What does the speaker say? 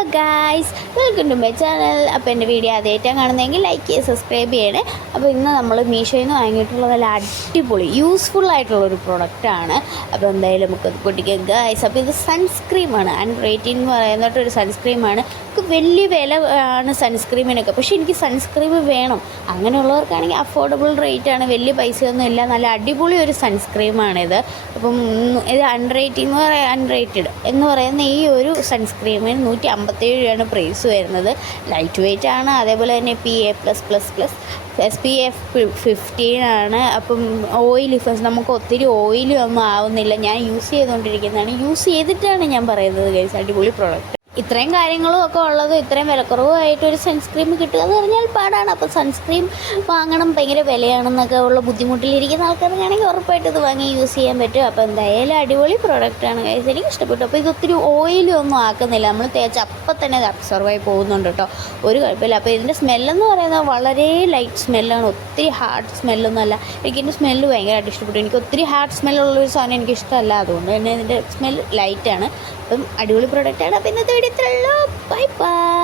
Hello guys, welcome to my channel. അപ്പോൾ എൻ്റെ video ആദ്യമായിട്ടാണ് കാണുന്നതെങ്കിൽ ലൈക്ക് ചെയ്യുക, സബ്സ്ക്രൈബ് ചെയ്യണേ. അപ്പോൾ ഇന്ന് നമ്മൾ മീഷോയിൽ നിന്ന് വാങ്ങിയിട്ടുള്ള നല്ല അടിപൊളി യൂസ്ഫുൾ ആയിട്ടുള്ളൊരു പ്രൊഡക്റ്റാണ്. അപ്പോൾ എന്തായാലും നമുക്ക് പൊട്ടിക്കാം ഗായ്സ്. അപ്പോൾ ഇത് സൺസ്ക്രീമാണ്, അൺറേറ്റിംഗ് എന്ന് പറയുന്നിട്ടൊരു സൺസ്ക്രീമാണ്. നമുക്ക് വലിയ വില ആണ് സൺസ്ക്രീമിനൊക്കെ, പക്ഷേ എനിക്ക് സൺസ്ക്രീം വേണം. അങ്ങനെയുള്ളവർക്കാണെങ്കിൽ അഫോർഡബിൾ റേറ്റാണ്, വലിയ പൈസയൊന്നും ഇല്ല. നല്ല അടിപൊളി ഒരു സൺസ്ക്രീമാണിത്. അപ്പം ഇത് അൺറേറ്റഡ് എന്ന് പറയുന്ന ഈ ഒരു സൺസ്ക്രീമിന് 157 രൂപയാണ് പ്രൈസ് വരുന്നത്. ലൈറ്റ് വെയ്റ്റ് ആണ്, അതേപോലെ തന്നെ PA+++, SPF 15 ആണ്. അപ്പം ഓയിൽ നമുക്ക് ഒത്തിരി ഓയിലൊന്നും ആവുന്നില്ല. ഞാൻ യൂസ് ചെയ്തുകൊണ്ടിരിക്കുന്നതാണ്, യൂസ് ചെയ്തിട്ടാണ് ഞാൻ പറയുന്നത് ഗൈസ്. അടിപൊളി പ്രോഡക്റ്റ്. ഇത്രയും കാര്യങ്ങളും ഒക്കെ ഉള്ളത്, ഇത്രയും വിലക്കുറവായിട്ട് ഒരു സൺസ്ക്രീം കിട്ടുക എന്ന് പറഞ്ഞാൽ പാടാണ്. അപ്പോൾ സൺസ്ക്രീം വാങ്ങണം, ഭയങ്കര വിലയാണെന്നൊക്കെ ഉള്ള ബുദ്ധിമുട്ടിലിരിക്കുന്ന ആൾക്കാർക്കാണെങ്കിൽ ഉറപ്പായിട്ട് ഇത് വാങ്ങി യൂസ് ചെയ്യാൻ പറ്റും. അപ്പോൾ എന്തായാലും അടിപൊളി പ്രോഡക്റ്റാണ് ഗൈസ്, എനിക്ക് ഇഷ്ടപ്പെട്ടു. അപ്പോൾ ഇത് ഒത്തിരി ഓയിലൊന്നും ആക്കുന്നില്ല, നമ്മൾ തേച്ച് അപ്പം തന്നെ ഇത് അബ്സോർവായി പോകുന്നുണ്ട് കേട്ടോ, ഒരു കുഴപ്പമില്ല. അപ്പോൾ ഇതിൻ്റെ സ്മെല്ലെന്ന് പറയുന്നത് വളരെ ലൈറ്റ് സ്മെല്ലാണ്, ഒത്തിരി ഹാർഡ് സ്മെല്ലൊന്നും അല്ല. എനിക്കിതിൻ്റെ സ്മെല്ല് ഭയങ്കരമായിട്ട് ഇഷ്ടപ്പെട്ടു. എനിക്ക് ഒത്തിരി ഹാർഡ് സ്മെല്ലുള്ളൊരു സാധനം എനിക്ക് ഇഷ്ടമല്ല, അതുകൊണ്ട് തന്നെ ഇതിൻ്റെ സ്മെൽ ലൈറ്റാണ്. അപ്പം അടിപൊളി പ്രോഡക്റ്റാണ്. അപ്പോൾ ഇന്നത്തെ വീഡിയോ ഇത്രയുള്ളൂ. Bye by.